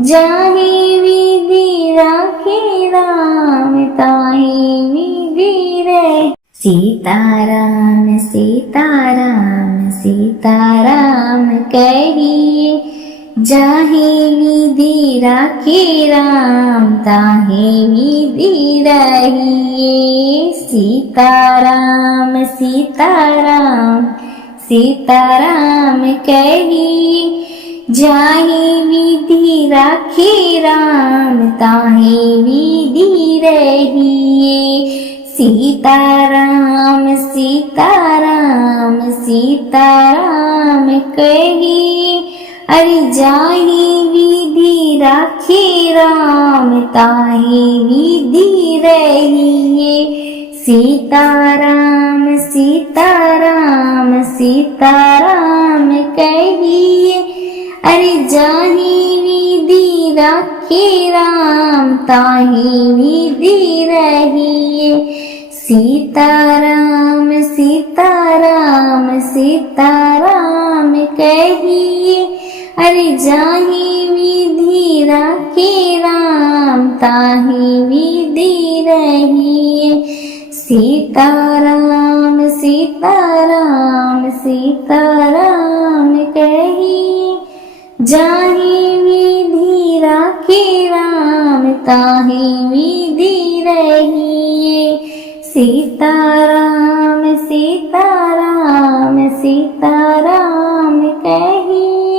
जाहि विधि राखे राम ताहि विधि रहिए। सीताराम सीताराम सीताराम कहिए, जाहि विधि राखे राम ताहि विधि रहिए। सीताराम सीताराम सीताराम कहिए, जाहि विधि राखे राम ताहि विधि रहिए। सीताराम सीताराम सीताराम कहिए, अरे जाहि विधि राखे राम ताहि विधि रहिए। सीताराम सीताराम सीताराम कहिए, अरे जाहि विधि राखे राम ताहि विधि रहिए। सीताराम सीताराम सीताराम कहिए, अरे जाहि विधि राखे राम ताहि विधि रहिए। सीताराम सीताराम सीताराम कहिए, जाहि विधि राखे राम ताहि विधि रहिए। सीताराम सीताराम सीताराम कहिए,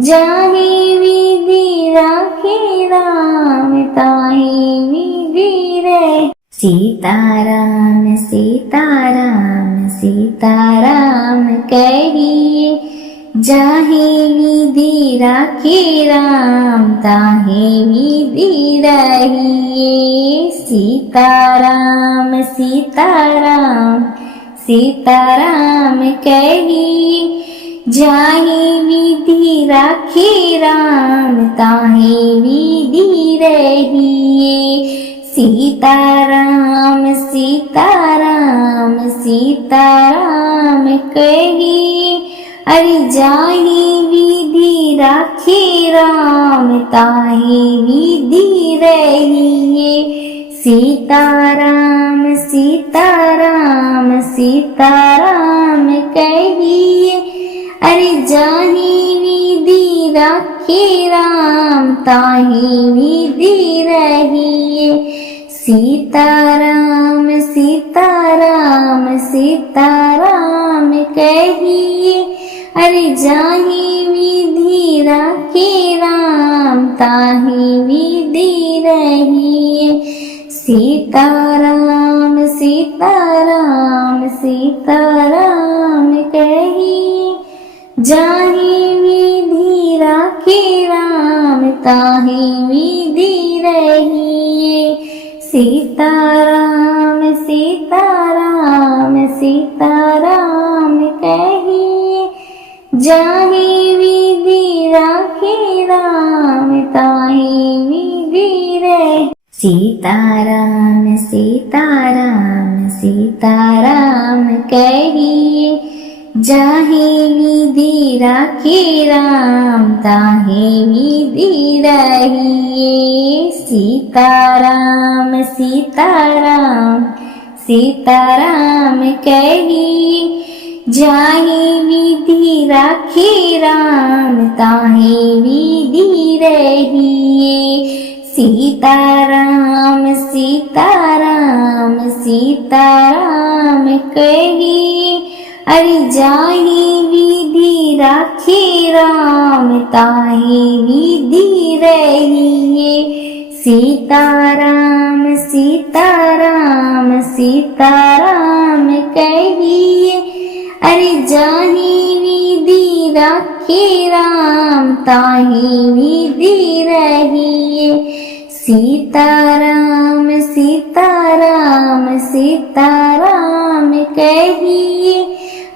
जाहि विधि राखे राम ताहि विधि रहिए। सीताराम सीताराम सीताराम कहिए, जाहि विधि राखे राम ताहि विधि रहिए। सीताराम सीताराम सीताराम कहिए, जाहि विधि राखे राम ताहि विधि रहिए। सीताराम सीताराम सीताराम कहिए, अरे जाहि विधि राखे राम ताहि विधि रहिए। सीताराम सीताराम सीताराम कहिए, अरे जाहि विधि राखे राम ताहि विधि रहिए। सीताराम सीताराम सीताराम कहिए, अरे जाहि विधि राखे राम ताहि विधि रहिए। सीताराम सीताराम सीताराम कहिए, जाहि विधि राखे राम ताहि विधि रहिए। सीताराम सीताराम सीताराम कहिए, जाहि विधि राखे राम ताहि विधि रहिए। सीताराम सीताराम सीताराम कहिए, जाहि विधि राखे राम ताहि विधि रहिए। सीताराम सीताराम सीताराम कहिए, जाहि विधि राखे राम ताहि विधि रहिए। सीताराम सीताराम सीताराम कहिए, अरे जाहि विधि राखे राम ताहि विधि रहिए। सीताराम सीताराम सीताराम कहिए, अरे जाहि विधि राखे राम ताहि विधि रहिए। सीताराम सीताराम सीताराम कहिए,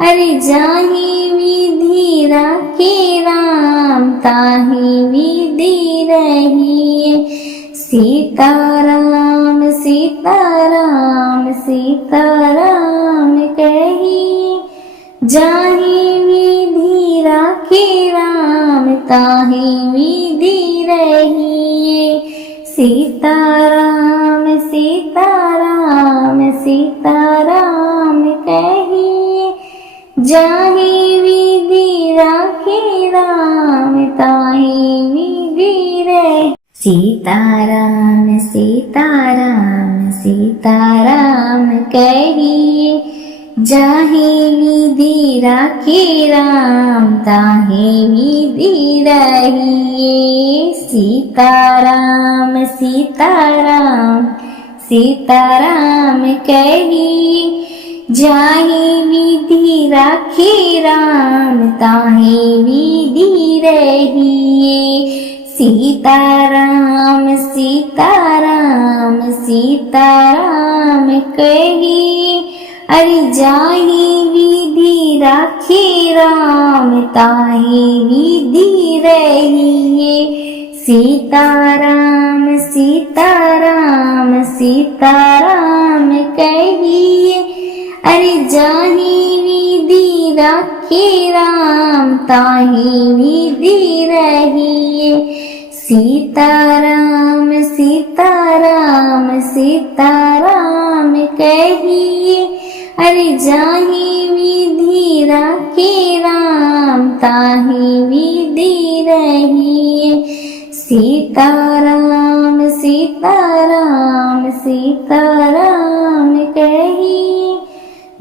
अरे जाहि विधि राखे राम ताहि विधि रहिए। सीताराम सीताराम सीताराम कहिए, जाहि विधि राखे राम ताहि विधि रहिए। सीताराम सीताराम सीताराम कहिए, जाहि विधि राखे राम ताहि विधि रहिए। सीताराम सीताराम सीताराम कहिए, जाहि विधि राखे राम ताहि विधि रहिए। सीताराम सीताराम सीताराम कहिए, जाहि विधि राखे राम ताहि विधि रहिए। सीताराम सीताराम सीताराम कहिए, अरे जाहि विधि राखे राम ताहि विधि रहिए। सीताराम सीताराम सीताराम कहिए, अरे जाहि विधि राखे राम ताहि विधि रहिए। सीताराम सीताराम सीताराम कहिए, अरे जाहि विधि राखे राम ताहि विधि रहिए। सीताराम सीताराम सीताराम कहिए,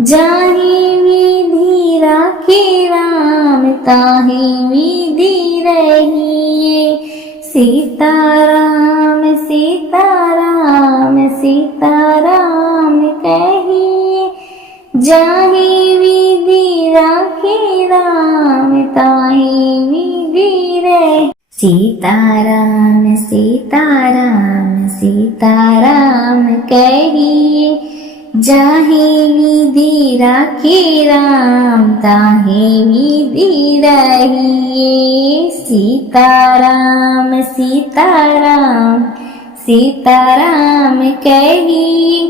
जाहि विधि राखे राम ताहि विधि रहिए। सीताराम सीताराम सीताराम कहिए, जाहि विधि राखे राम ताहि विधि रहिए। सीताराम सीताराम सीताराम कहिए, जाहि विधि राखे राम ताहि विधि रहिए। सीताराम सीताराम सीताराम कहिए,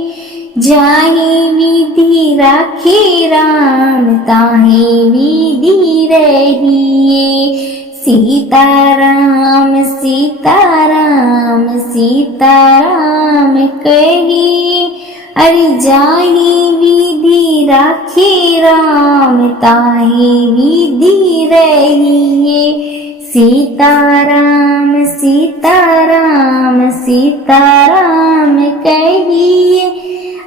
जाहि विधि राखे राम ताहि विधि रहिए। सीताराम सीताराम सीताराम कहिए, अरे जाहि विधि राखे राम ताहि विधि रहिए। सीताराम सीताराम सीताराम कहिए,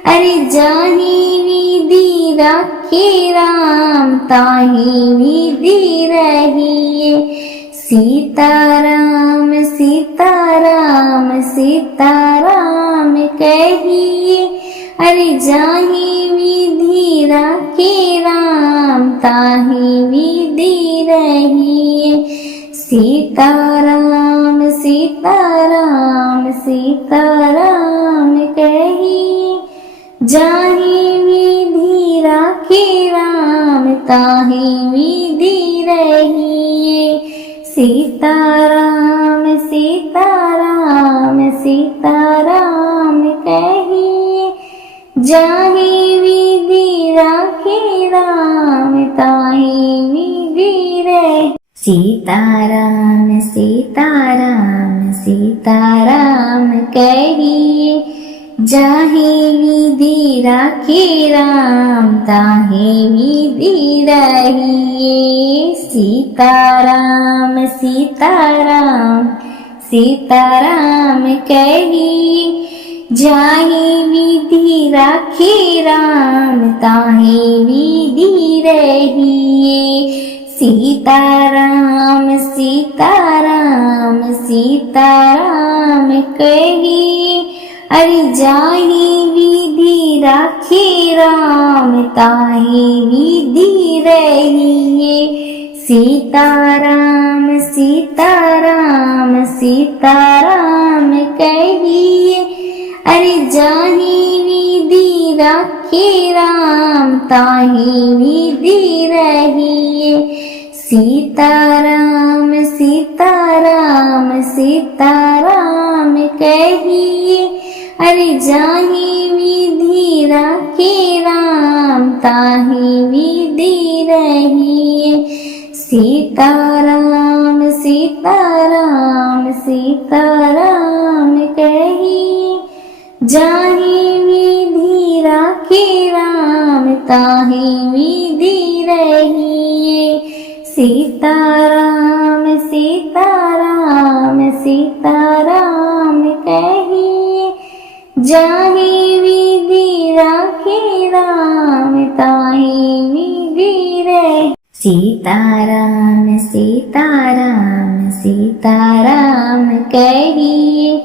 अरे जाहि विधि राखे राम ताहि विधि रहिए। सीताराम सीताराम सीताराम कहिए, अरे जाहि विधि राखे राम ताहि विधि रहिए। सीताराम सीताराम सीताराम कहिए, जाहि विधि राखे राम ताहि विधि रहिए। सीताराम सीताराम सीताराम कहिए, जाहि विधि राखे राम ताहि विधि रहिए। सीताराम सीताराम सीताराम कहिए, जाहि विधि राखे राम ताहि विधि रहिए। सीताराम सीताराम सीताराम कहिए, जाहि विधि राखे राम ताहि विधि रहिए। सीताराम सीताराम सीताराम कहिए, अरे जाहि विधि राखे राम ताहि विधि रहिए। सीताराम सीताराम सीताराम कहिए, अरे जाहि विधि राखे राम ताहि विधि रहिए। सीताराम सीताराम सीताराम कहिए, अरे जाहि विधि राखे राम ताहि विधि रहिए। सीताराम सीताराम सीताराम कहिए, जाहि विधि राखे राम ताहि विधि रहिए। सीताराम सीताराम सीताराम कहिए, जाहि विधि राखे राम ताहि विधि रहिए। सीताराम सीताराम सीताराम कहिए,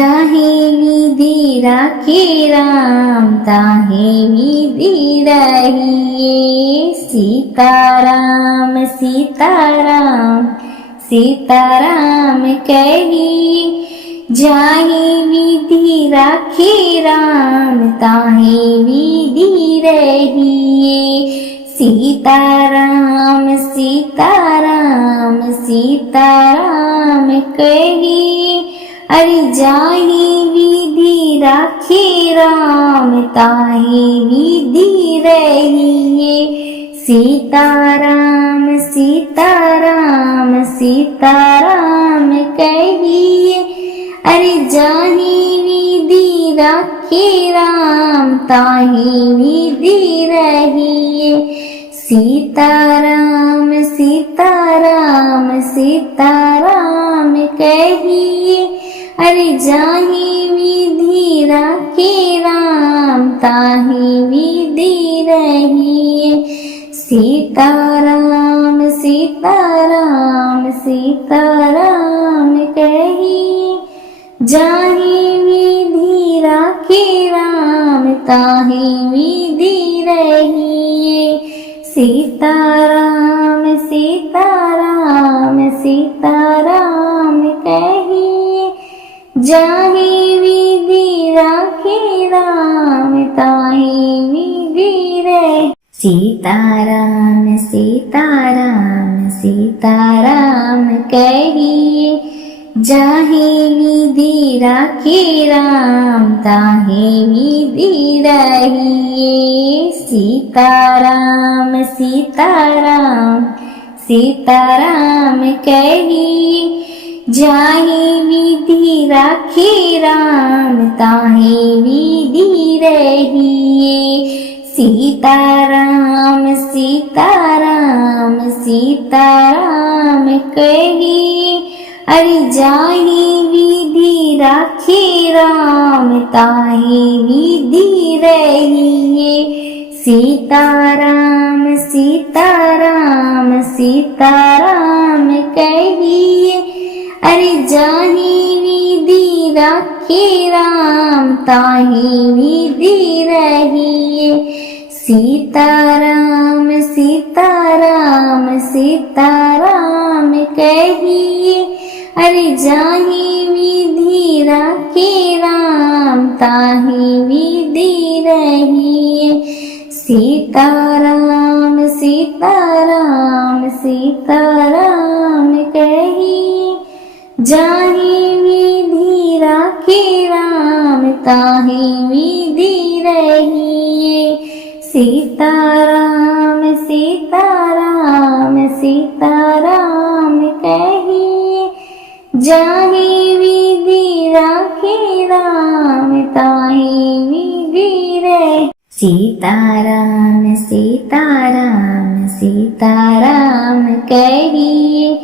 जाहि विधि राखे राम ताहि विधि रहिए। सीताराम सीताराम सीताराम कहिए, जाहि विधि राखे राम ताहि विधि रहिए। सीताराम सीताराम सीताराम कहिए, अरे जाहि विधि राखे राम ताहि विधि रहिए। सीताराम सीताराम सीताराम कहिए, अरे जाहि विधि राखे राम ताहि विधि रहिए। सीताराम सीताराम सीताराम कहिए, अरे जाहि विधि राखे राम ताहि विधि रहिए। सीताराम सीताराम सीताराम कहिए, जाहि विधि राखे राम ताहि विधि रहिए। सीताराम सीताराम सीताराम कहिए, जाहि विधि राखे राम ताहि विधि रहिए। सीताराम सीताराम सीताराम कहिए, जाहि विधि राखे राम ताहि विधि रहिए। सीताराम सीताराम सीताराम कहिए। जाहि विधि राखे राम ताहि विधि रहिए। सीताराम सीताराम सीताराम कहिए। अरे जाहि विधि राखे राम ताहि विधि रहिए। सीताराम सीताराम सीताराम कहिए। अरे जाहि विधि राखे राम ताहि विधि रहिए। सीताराम सीताराम सीताराम कहिए। अरे जाहि विधि राखे राम ताहि विधि रहिए। सीताराम सीताराम सीताराम कहिए। जाहि विधि राखे राम ताहि विधि रहिए। सीताराम सीताराम सीताराम कहिए। जाहि विधि राखे राम ताहि विधि रहिए। सीताराम सीताराम सीताराम कहिए।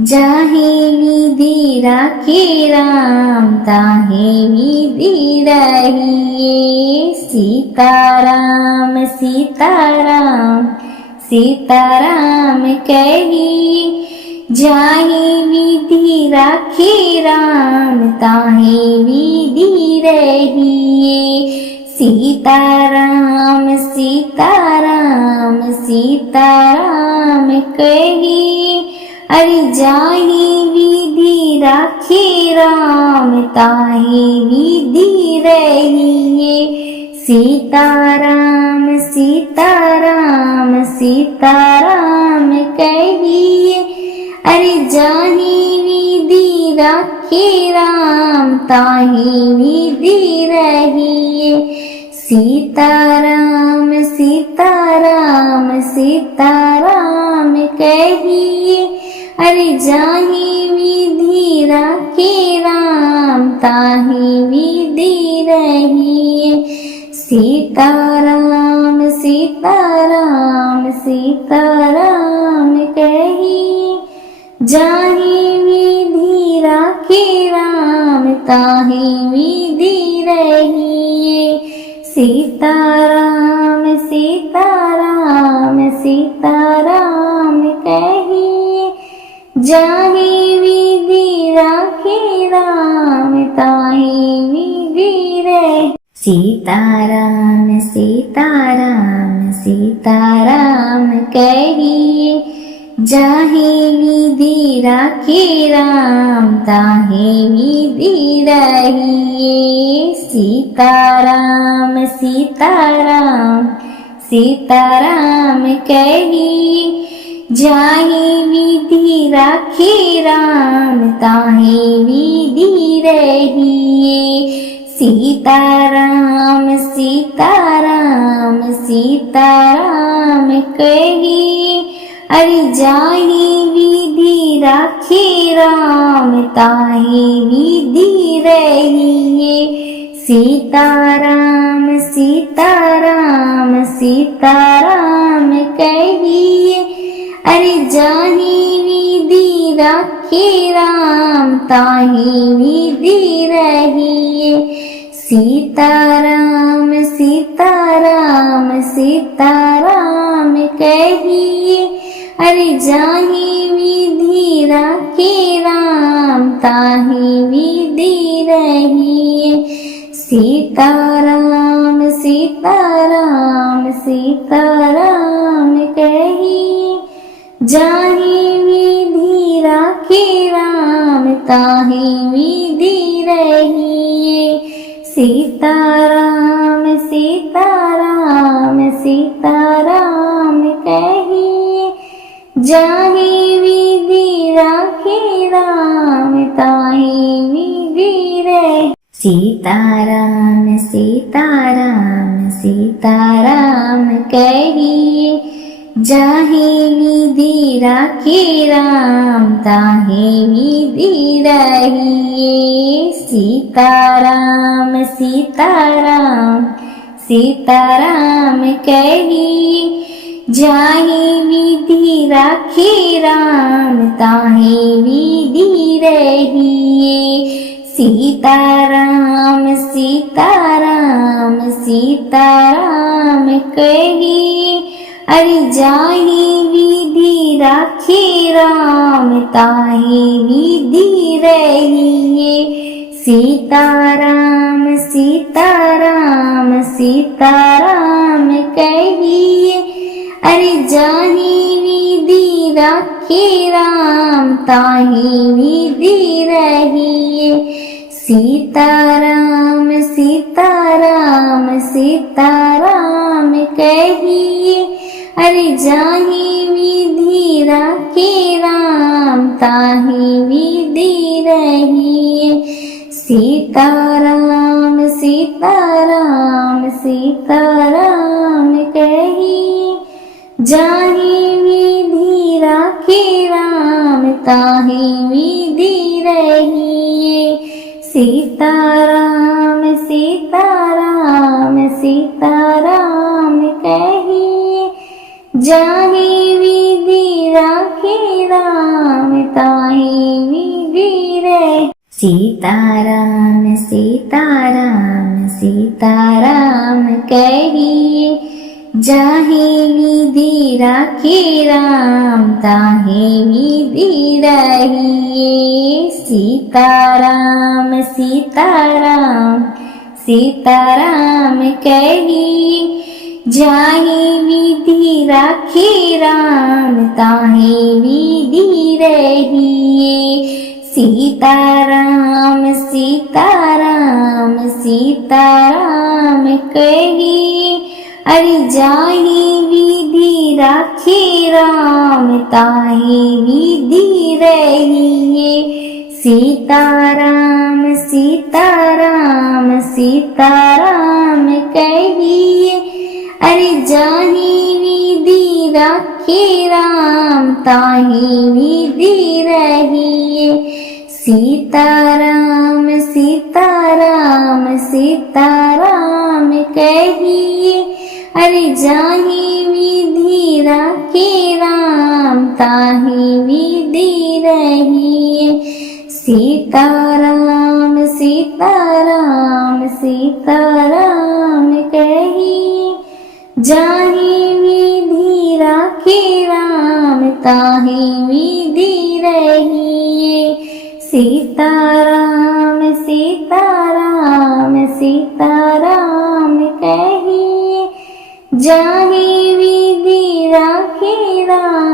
जाहि विधि राखे राम ताहि विधि रहिए। सीताराम सीताराम सीताराम कहिए। जाहि विधि राखे राम ताहि विधि रहिए। सीताराम सीताराम सीताराम कहिए। अरे जाहि विधि राखे राम ताहि विधि रहिए। सीताराम सीताराम सीताराम कहिए। अरे जाहि विधि राखे राम ताहि विधि रहिए। सीताराम सीताराम सीताराम कहिए। अरे जाहि विधि राखे राम ताहि विधि रहिए। सीताराम सीताराम सीताराम कहिए। जाहि विधि राखे राम ताहि विधि रहिए। सीताराम सीताराम सीताराम कहिए। जाहि विधि राखे राम ताहि विधि रहिए। सीताराम सीताराम सीताराम कहिए। जाहि विधि राखे राम ताहि विधि रहिए। सीताराम सीताराम सीताराम कहिए। जाहि विधि राखे राम ताहि विधि रहिए। सीताराम सीताराम सीताराम कहिए। अरे जाहि विधि राखे राम ताहि विधि रहिए। सीताराम सीताराम सीताराम कहिए। अरे जाहि विधि राखे राम ताहि विधि रहिए। सीताराम सीताराम सीताराम कहिए। अरे जाहि विधि राखे राम ताहि विधि रहिए। सीताराम सीताराम सीताराम कहिए। जाहि विधि राखे राम ताहि विधि रहिए। सीताराम सीताराम सीताराम कहिए। जाहि विधि राखे राम ताहि विधि रहिए। सीताराम सीताराम सीताराम कहिए। जाहे विधि राखे राम ताहे विधि रहिए। सीताराम सीताराम सीताराम कहिए। जाहे विधि राखे राम ताहे विधि रहिए। सीताराम सीताराम सीताराम कहिए। अरे जाहे विधि राखे राम ताहे विधि रहिए। सीताराम सीताराम सीताराम कहिए। अरे जाहे विधि राखे राम ताहे विधि रहिए। सीताराम सीताराम सीताराम कहिए। अरे जाहे विधि राखे राम ताहे विधि रहिए। सीताराम सीताराम सीताराम कहिए। जाहे विधि राखे राम ताहे विधि रहिए। सीताराम सीताराम सीताराम कहिए। जाहे विधि राखे राम ताहे विधि रहिए। सीताराम सीताराम सीताराम कहिए। जाहे विधि राखे राम ताहे विधि रहिए। सीताराम सीताराम सीताराम कहिए। जाहे विधि राखे राम ताहे विधि रहिए। सीताराम सीताराम सीताराम कहिए। अरे जाहे विधि राखे राम ताहे विधि रहिए। सीताराम सीताराम सीताराम कहिए। अरे जाहे विधि राखे राम ताहे विधि रहिए। सीताराम सीताराम सीताराम कहिए। अरे जाहे विधि राखे राम ताहे विधि रहिए। सीताराम सीताराम सीताराम कहिए। जाहे विधि राखे राम ताहे विधि रहिए। सीताराम सीताराम सीताराम कहिए। जाहे विधि राखे राम